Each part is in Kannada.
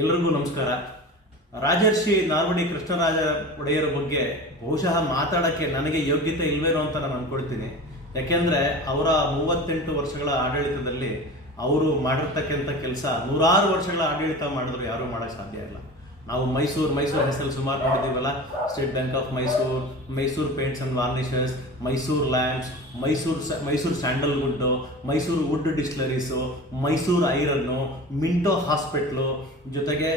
ಎಲ್ರಿಗೂ ನಮಸ್ಕಾರ. ರಾಜರ್ಷಿ ನಾರ್ವಡಿ ಕೃಷ್ಣರಾಜ ಒಡೆಯರ ಬಗ್ಗೆ ಬಹುಶಃ ಮಾತಾಡಕ್ಕೆ ನನಗೆ ಯೋಗ್ಯತೆ ಇಲ್ವೇನೋ ಅಂತ ನಾನು ಅನ್ಕೊಳ್ತೀನಿ. ಯಾಕೆಂದ್ರೆ ಅವರ ಮೂವತ್ತೆಂಟು ವರ್ಷಗಳ ಆಡಳಿತದಲ್ಲಿ ಅವರು ಮಾಡಿರ್ತಕ್ಕಂಥ ಕೆಲಸ ನೂರಾರು ವರ್ಷಗಳ ಆಡಳಿತ ಮಾಡಿದ್ರು ಯಾರೂ ಮಾಡಕ್ ಸಾಧ್ಯ ಇಲ್ಲ. ನಾವು ಮೈಸೂರು ಮೈಸೂರು ಹೆಸರಲ್ಲಿ ಸುಮಾರು ನೋಡಿದೀವಲ್ಲ state bank of Mysore Mysore paints and varnishes Mysore lamps Mysore Mysore sandalwood Mysore wood distilleries Mysore iron Minto hospital ಜೊತೆಗೆ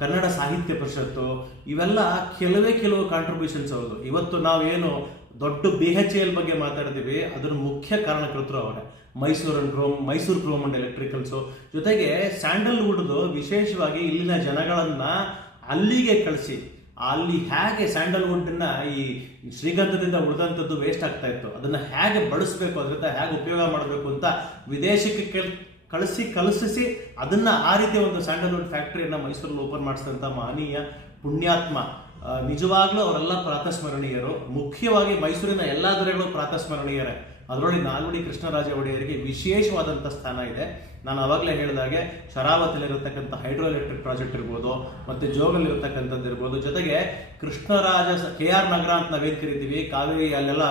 ಕನ್ನಡ ಸಾಹಿತ್ಯ ಪರಿಷತ್ತು, ಇವೆಲ್ಲ ಕೆಲವೇ ಕೆಲವು ಕಾಂಟ್ರಿಬ್ಯೂಷನ್ಸ್ ಅವರು ಇವತ್ತು ನಾವೇನು ದೊಡ್ಡ ಬಿ ಎಚ್ ಎಲ್ ಬಗ್ಗೆ ಮಾತಾಡ್ತೀವಿ, ಅದರ ಮುಖ್ಯ ಕಾರಣಕರ್ತರು ಅವರೇ. Mysore and Rome Mysore chrome and electricals ಜೊತೆಗೆ ಸ್ಯಾಂಡಲ್ವುಡ್ದು ವಿಶೇಷವಾಗಿ ಇಲ್ಲಿನ ಜನಗಳನ್ನ ಅಲ್ಲಿಗೆ ಕಳಿಸಿ. ಅಲ್ಲಿ ಹೇಗೆ ಸ್ಯಾಂಡಲ್ವುಡ್ನ ಈ ಶ್ರೀಗಂಧದಿಂದ ಉಳಿದಂಥದ್ದು ವೇಸ್ಟ್ ಆಗ್ತಾ ಇತ್ತು, ಅದನ್ನು ಹೇಗೆ ಬಳಸಬೇಕು, ಅದರಿಂದ ಹೇಗೆ ಉಪಯೋಗ ಮಾಡಬೇಕು ಅಂತ ವಿದೇಶಕ್ಕೆ ಕೆಲ್ ಕಳಿಸಿ ಕಲಿಸಿ ಅದನ್ನ ಆ ರೀತಿ ಒಂದು ಸ್ಯಾಂಡಲ್ವುಡ್ ಫ್ಯಾಕ್ಟರಿಯನ್ನ ಮೈಸೂರಲ್ಲಿ ಓಪನ್ ಮಾಡಿಸಿದಂಥ ಮಹನೀಯ ಪುಣ್ಯಾತ್ಮ. ನಿಜವಾಗ್ಲೂ ಅವರೆಲ್ಲ ಪ್ರಾತಸ್ಮರಣೀಯರು. ಮುಖ್ಯವಾಗಿ ಮೈಸೂರಿನ ಎಲ್ಲಾ ದೊರೆಗಳು ಪ್ರಾತಸ್ಮರಣೀಯರೇ. ಅದರೊಳಗೆ ನಾಲ್ವಡಿ ಕೃಷ್ಣರಾಜ ಒಡೆಯರಿಗೆ ವಿಶೇಷವಾದಂಥ ಸ್ಥಾನ ಇದೆ. ನಾನು ಅವಾಗಲೇ ಹೇಳಿದಾಗೆ ಶರಾವತಿಲಿರತಕ್ಕಂಥ ಹೈಡ್ರೋ ಎಲೆಕ್ಟ್ರಿಕ್ ಪ್ರಾಜೆಕ್ಟ್ ಇರ್ಬೋದು, ಮತ್ತೆ ಜೋಗಲ್ಲಿರತಕ್ಕಂಥದ್ದು ಇರ್ಬೋದು. ಜೊತೆಗೆ ಕೃಷ್ಣರಾಜ ಕೆ ಆರ್ ನಗರ ಅಂತ ನಾವೇನ್ ಕರಿತೀವಿ, ಕಾವೇರಿ ಅಲ್ಲೆಲ್ಲ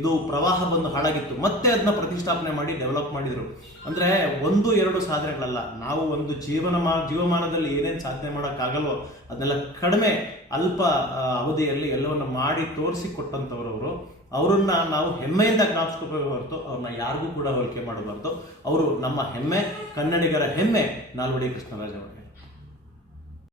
ಇದು ಪ್ರವಾಹ ಬಂದು ಹಾಳಾಗಿತ್ತು. ಮತ್ತೆ ಅದನ್ನ ಪ್ರತಿಷ್ಠಾಪನೆ ಮಾಡಿ ಡೆವಲಪ್ ಮಾಡಿದ್ರು. ಅಂದ್ರೆ ಒಂದು, ಎರಡು ಸಾಧನೆಗಳಲ್ಲ. ನಾವು ಒಂದು ಜೀವನ ಮಾ ಜೀವಮಾನದಲ್ಲಿ ಏನೇನು ಸಾಧನೆ ಮಾಡೋಕ್ಕಾಗಲ್ವೋ ಅದನ್ನೆಲ್ಲ ಕಡಿಮೆ ಅಲ್ಪ ಅವಧಿಯಲ್ಲಿ ಎಲ್ಲವನ್ನು ಮಾಡಿ ತೋರಿಸಿ ಕೊಟ್ಟಂಥವ್ರು ಅವರು ಅವರನ್ನ ನಾವು ಹೆಮ್ಮೆಯಿಂದ ಜ್ಞಾಪಿಸ್ಕೋಬೇಕು ಹೊರತು ಅವ್ರನ್ನ ಯಾರಿಗೂ ಕೂಡ ಹೋಲಿಕೆ ಮಾಡಬಾರ್ದು. ಅವರು ನಮ್ಮ ಹೆಮ್ಮೆ, ಕನ್ನಡಿಗರ ಹೆಮ್ಮೆ ನಾಲ್ವಡಿ ಕೃಷ್ಣರಾಜ